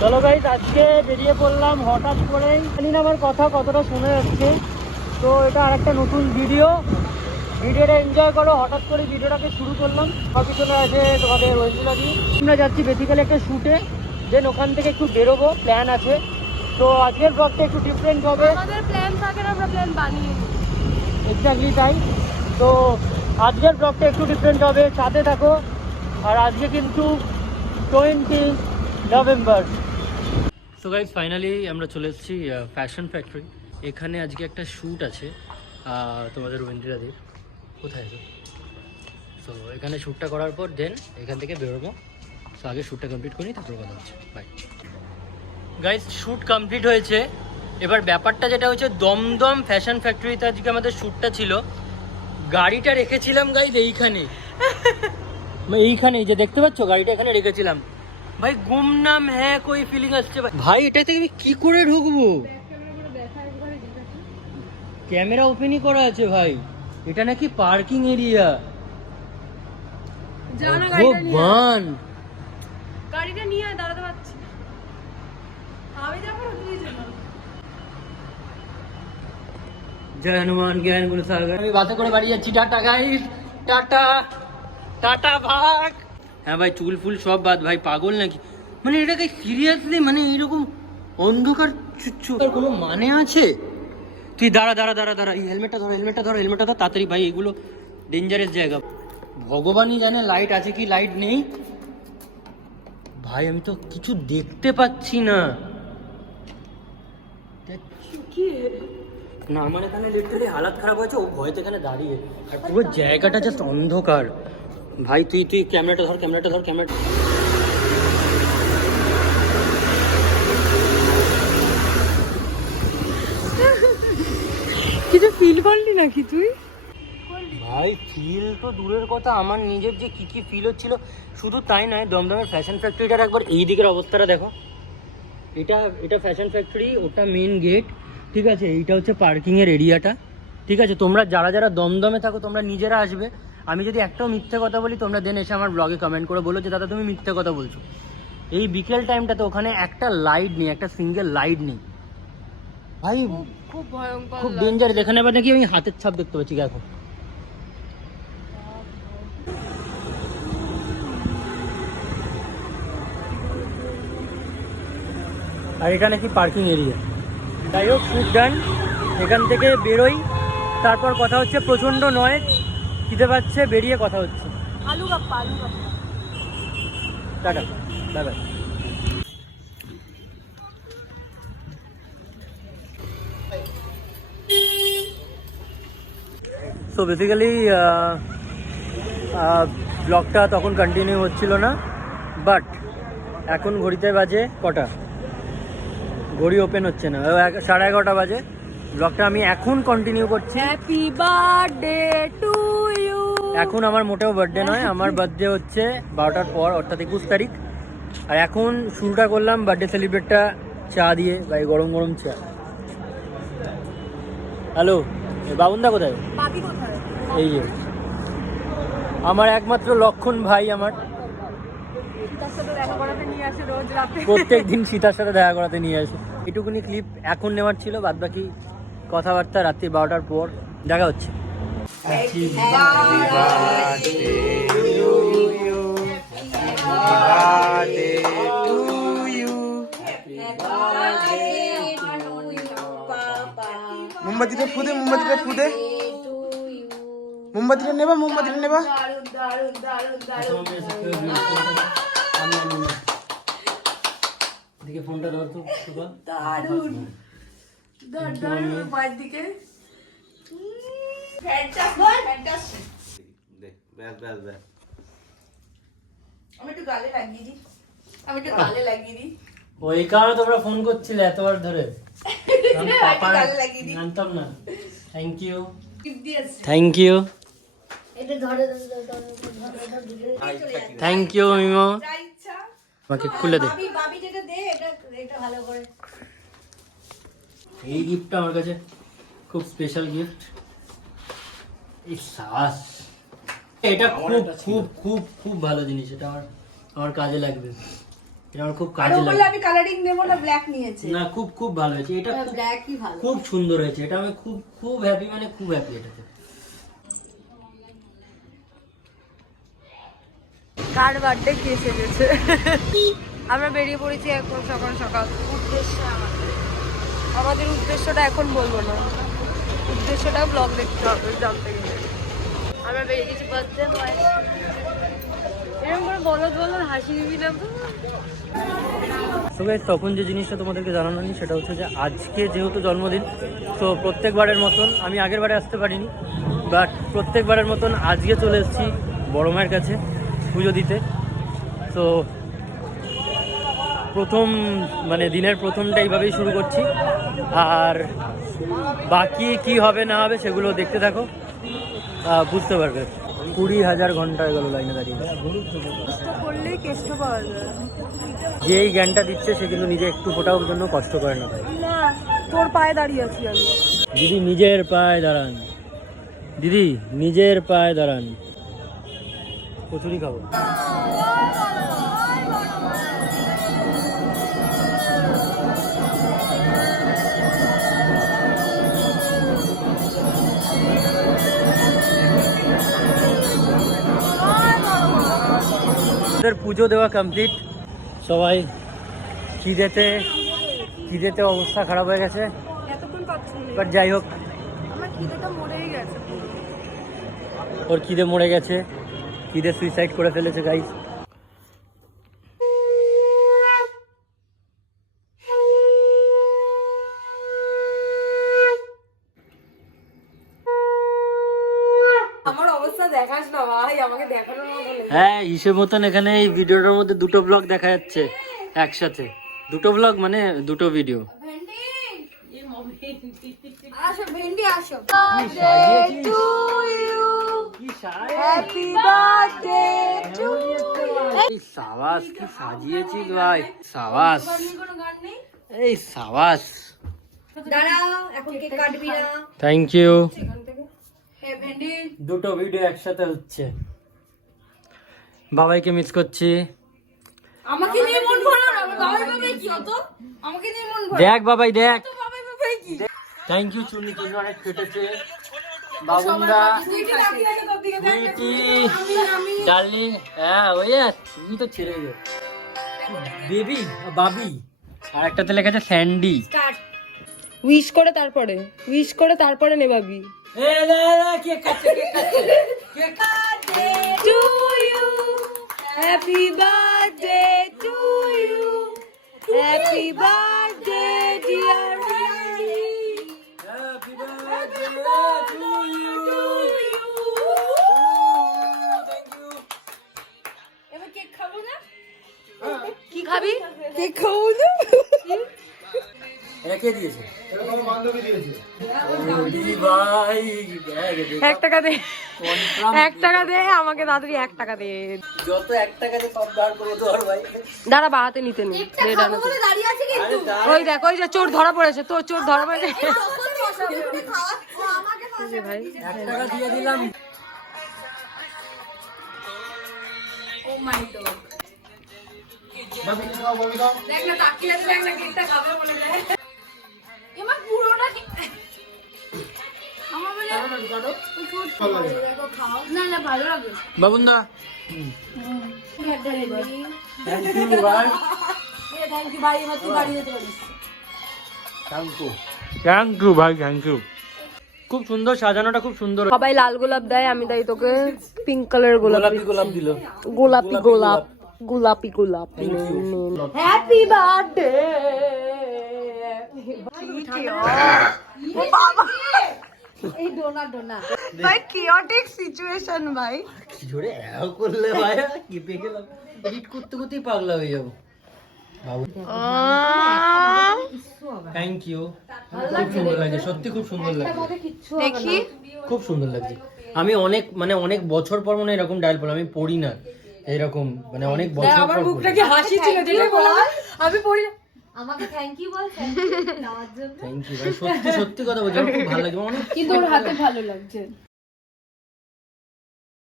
চলো গাইস, আজকে বেরিয়ে পড়লাম হঠাৎ করেই, জানি না আমার কথা কতটা শুনে যাচ্ছে। তো এটা আরেকটা নতুন ভিডিওটা এনজয় করো। হঠাৎ করে ভিডিওটাকে শুরু করলাম, পিছনে আছে তোমাদের ওয়েন্দ্রনাথী। আমরা যাচ্ছি বেসিক্যালি একটা শ্যুটে, দেন ওখান থেকে একটু বেরোবো, প্ল্যান আছে। তো আজকের ব্লগটা একটু ডিফারেন্ট হবে। আমাদের প্ল্যান থাকে না, আমরা প্ল্যান বানিয়ে নিই। এক্স্যাক্টলি তাই। তো আজকের ব্লগটা একটু ডিফারেন্ট হবে, সাথে থাকো। আর আজকে কিন্তু 20 নভেম্বর। সো গাইজ, ফাইনালি আমরা চলে এসেছি ফ্যাশন ফ্যাক্টরি। এখানে আজকে একটা শ্যুট আছে তোমাদের রবীন্দ্রাদির। কোথায় আছে? সো এখানে শ্যুটটা করার পর দেন এখান থেকে বেরোবো। সো আগে শ্যুটটা কমপ্লিট করি, তারপর কথা হচ্ছে। বাই গাইজ, শ্যুট কমপ্লিট হয়েছে। এবার ব্যাপারটা যেটা হচ্ছে, দমদম ফ্যাশন ফ্যাক্টরিতে আজকে আমাদের শ্যুটটা ছিল। গাড়িটা রেখেছিলাম গাইজ এইখানে যে দেখতে পাচ্ছ, গাড়িটা এখানে রেখেছিলাম। ভাই গুমনাম হ্যাঁ কই ফিলিং আসছে ভাই। এটাতে আমি কি করে ঢুকবো? ক্যামেরা ওপেনই করা আছে ভাই। এটা নাকি পার্কিং এরিয়া। ভগবান, গাড়িটা নিয়ে দাঁড়াতে পারছি। আমি যাবো, তুই যা। জয় হনুমান জ্ঞান গুরু সাগর। আমি বাসে করে বাড়ি যাচ্ছি। টাটা গাইস, টাটা টাটা ভাগ। হ্যাঁ ভাই, চুল ফুল সব বাদ ভাই, পাগল নাকি? মানে এটাকে সিরিয়াসলি, মানে এরকম অন্ধকার চুচ্ছু কোনো মানে আছে? তুই দাঁড়া দাঁড়া দাঁড়া দাঁড়া, এই হেলমেটটা ধর তাড়াতাড়ি ভাই, এগুলো ডেঞ্জারাস জায়গা। ভগবানই জানে লাইট আছে কি লাইট নেই। ভাই আমি তো কিছু দেখতে পাচ্ছি না। না আমার এখানে লিটারালি হালাত খারাপ হয়েছে, ও ভয়তে এখানে দাঁড়িয়ে। আর পুরো জায়গাটা জাস্ট অন্ধকার। ভাই তুই ক্যামেরাটা ধর। কিছু ফিল করলি নাকি তুই? ভাই ফিল তো দূরের কথা, আমার নিজের যে কি ফিল হচ্ছিল। শুধু তাই নয়, দমদমের ফ্যাশন ফ্যাক্টরিটার একবার এই দিকের অবস্থাটা দেখো। এটা ফ্যাশন ফ্যাক্টরি, ওটা মেন গেট, ঠিক আছে। এইটা হচ্ছে পার্কিংয়ের এরিয়াটা, ঠিক আছে। তোমরা যারা দমদমে থাকো তোমরা নিজেরা আসবে। আমি যদি একটাও মিথ্যে কথা বলি, তোমরা দেন এসে আমার ব্লগে কমেন্ট করে বলো যে দাদা তুমি মিথ্যে কথা বলছো। এই বিকেল টাইমটাতে ওখানে একটা লাইট নেই, একটা সিঙ্গেল লাইট নেই ভাই। খুব ভয়ঙ্কর, খুব ডেঞ্জারাস। এখানে আবার নাকি আমি হাতের ছাপ দেখতে পাচ্ছি, দেখো। আর এখানে কি পার্কিং এরিয়া। যাই হোক, শ্যুট ডান। এখান থেকে বেরোই, তারপর কথা হচ্ছে। প্রচণ্ড নয়েজ, খিদে পাচ্ছে, বেরিয়ে কথা হচ্ছে। আলু kappa. Tata, bye bye. So basically ব্লগটা তখন কন্টিনিউ হচ্ছিল না, বাট এখন ঘড়িতে বাজে কটা? ঘড়ি ওপেন হচ্ছে না, 11:30 বাজে। ব্লগটা আমি এখন কন্টিনিউ করছি। Happy birthday to you. এখন আমার মোটেও বার্থডে নয়, আমার বার্থডে হচ্ছে 12টার পর, অর্থাৎ 21 তারিখ। আর এখন শুরুটা করলাম বার্থডে সেলিব্রেটটা চা দিয়ে, ভাই গরম গরম চা। হ্যালো, বাবুনদা কোথায়? বাবি কোথায়? এই যে আমার একমাত্র লক্ষণ ভাই, আমার তার সাথে দেখা করাতে নিয়ে আসে রোজ রাতে। প্রত্যেক দিন সীতার সাথে দেখা করাতে নিয়ে আসে। এটুকুনি ক্লিপ এখন নেওয়ার ছিল, বাদ বাকি কথাবার্তা রাত্রি 12টার পর দেখা হচ্ছে। মোমবাতিটা ফুদে মোমবাতিটা নেবা। দিকে ফোনটা ধর তো, দারুণ বাইরের দিকে। আমি একটু গালে লাগিয়ে দিই। ওই কারণে তোমরা ফোন করছিলে এতবার ধরে। জানতাম না। Thank you Mimo. আমাকে খুলে দে। এই গিফটটা আমার কাছে খুব স্পেশাল গিফট। এই শ্বাস, এটা খুব খুব খুব খুব ভালো জিনিস। এটা আমার কাজে লাগবে। এটা আমার খুব আর কাজে ও লাগে। বললো আমি কালারিং নেবো না, ব্ল্যাক নিয়েছে। না খুব খুব ভালো হয়েছে এটা, ব্ল্যাকই ভালো। খুব সুন্দর হয়েছে এটা, আমি খুব খুব হ্যাপি, মানে খুব হ্যাপি এটাতে। কার বার্থডে কে সেজেছে? আমরা বেরিয়ে পড়েছি এখন সকাল সকাল উদ্দেশ্যে। আমাদের উদ্দেশ্যটা এখন বলবো না, উদ্দেশ্যটা ব্লগ দেখতে হবে জানতে গেলে। আমরা বেরিয়ে গেছি বার্থডে হয়, এরকম করে বলদ বলদ হাসি দিবি না তো। সো গাইস, তখন যে জিনিসটা তোমাদেরকে জানানো নি সেটা হচ্ছে যে আজকে যেহেতু জন্মদিন, তো প্রত্যেকবারের মতন আমি আগের বারে আসতে পারিনি, বাট প্রত্যেকবারের মতন আজকে চলে এসেছি বড় মায়ের কাছে পুজো দিতে। তো প্রথম মানে দিনের প্রথমটা এইভাবেই শুরু করছি, আর বাকি কি হবে না হবে সেগুলো দেখতে থাকো, বুঝতে পারবে। 20,000 ঘন্টা হয়ে গেল লাইনে দাঁড়িয়ে। করলেই কেষ্ট পাওয়া যায় যে এই জ্ঞানটা দিচ্ছে সে কিন্তু নিজে একটু ফোটার জন্য কষ্ট করে না। ভাই না, তোর পায়ে দাঁড়িয়ে আছি আমি। দিদি নিজের পায়ে দাঁড়ান, দিদি নিজের পায়ে দাঁড়ান। কচুরি খাবো। পুজো দেওয়া কমপ্লিট, সবাই খিদেতে অবস্থা খারাপ হয়ে গেছে, এতক্ষণ পাচ্ছি না, বাট যাই হোক আমার খিদেটা মরেই গেছে। ওর খিদে মরে গেছে, খিদে সুইসাইড করে ফেলেছে গাইস। আমার অবস্থা দেখাস না ভাই, আমাকে দেখানোর মতো নেই। হ্যাঁ, হিসেব মতন এখানে এই ভিডিওটার মধ্যে দুটো ব্লগ দেখা যাচ্ছে একসাথে, দুটো ব্লগ মানে দুটো ভিডিও। আসো ভেন্ডি আসো। হ্যাপি বার্থডে টু এই সাবাস কি সাজিয়েছিস ভাই, সাবাস, কোনো গান নেই? এই সাবাস, দাঁড়াও, এখন কেক কাটবি না। Thank you. হে ভেন্ডি, দুটো ভিডিও একসাথে হচ্ছে, বাবাইকে মিস করছি। আমাকে নিয়ে মন ভরো না, আমার বাবাই বাবাই কি হতো? আমাকে নিয়ে মন ভরো। দেখ বাবাই দেখ, বাবাই বাবাই কি? থ্যাংক ইউ চুনি, কিন্তু অনেক খেটেছে। বাবুন্দা, সুইটি তাকিয়ে আছে তোর দিকে, দেখ না সুইটি, আমি ডার্লিং, হ্যাঁ ওই তুমি তো ছেড়ে গেছো বেবি, বাবি, আর একটাতে লেখা আছে স্যান্ডি। স্টার্ট। উইশ করে তারপরে নেবাবি। এ দাদা কে কাটছে, কে কাটছে? To you, happy birthday to you, happy birthday dear Wendy. Happy birthday to you. Thank you. এবার কেক খাবো না? কি খাবি? কেক খাবো না? এটা কে দিয়েছে? দি ভাই, দেখ, 1 টাকা দে, confirm 1 টাকা দে আমাকে, তাড়াতাড়ি 1 টাকা দে। যত 1 টাকাতে সব বার করে ধর ভাই। দাঁড়া, বাড়াতে নিতে নি। দে ডানা। বলে দাঁড়িয়ে আছে কিন্তু। ওই দেখ, ওই যে চোর ধরা পড়েছে, তোর চোর ধরা পড়েছে। তখন বসাবে, ওটা খাওয়াচ্ছ আমাকে যে ভাই 1 টাকা দিয়ে দিলাম। ও মাই গড। বাবি খাও, বাবি খাও। দেখ না তাকিয়ে আছে, দেখ না কেকটা খাবে বলে দেয়। এবার পুরোটা আমার বলে দেখো খাও না না ভালো লাগে। বাবুন্দা, থ্যাংক ইউ ভাই, থ্যাংক ইউ ভাই, এবার তুই বাড়ি যেতে পারিস। থ্যাংক ইউ ভাই, থ্যাংক ইউ। খুব সুন্দর সাজানোটা, খুব সুন্দর। সবাই লাল গোলাপ দেয়, আমি তাই তোকে পিঙ্ক কালারের গোলাপ, গোলাপ দিল। গোলাপি গোলাপ, গোলাপি গোলাপ। Happy birthday. এই ডোনা ডোনা ভাই কিওটিক সিচুয়েশন ভাই। কি জোরে এও করলে ভাই, কেঁপে গেলাম। এডিট করতে করতেই পাগলা হয়ে যাবো। বাবু থ্যাংক ইউ, খুব সুন্দর লাগছে, সত্যি খুব সুন্দর লাগছে, দেখি খুব সুন্দর লাগছে। আমি অনেক বছর পর মনে হয় এরকম ডায়াল পড়লাম, আমি পড়ি না এরকম, মানে অনেক বছর পর পড়ি। কি হাসি ছিল যেটা বললাম আমি পড়ি। আমাকে থ্যাংক ইউ বল, থ্যাংক ইউ ভাই, সত্যি সত্যি কথা বলছি, আমার খুব ভালো লাগে, অনেক কিন্তু ওর হাতে ভালো লাগছে।